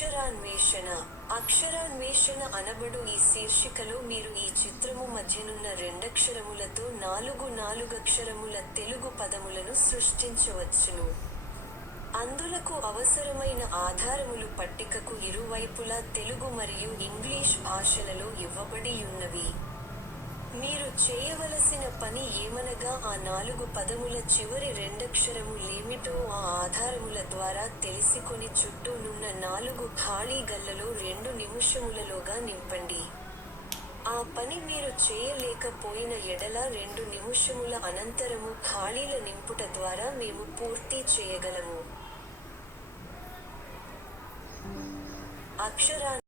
అక్షరాన్వేషణ. అక్షరాన్వేషణ అనబడు ఈ శీర్షికలో మీరు ఈ చిత్రము మధ్యనున్న రెండక్షరములతో నాలుగక్షరముల తెలుగు పదములను సృష్టించవచ్చును. అందులకు అవసరమైన ఆధారములు పట్టికకు ఇరువైపులా తెలుగు మరియు ఇంగ్లీష్ భాషలలో ఇవ్వబడియున్నవి. మీరు చేయవలసిన పని ఏమనగా ఆ 4 పదముల చివరి రెండక్షరము లేమిటో ఆ ఆధారముల ద్వారా తెలిసికొని చుట్టూనున్న 4 ఖాళీ గళ్లలో 2 నిముషములలోగా నింపండి. ఆ పని మీరు చేయలేకపోయిన ఎడల 2 నిముషముల అనంతరము ఖాళీల నింపుట ద్వారా మేము పూర్తి చేయగలము. అక్షరాన్వేషణ.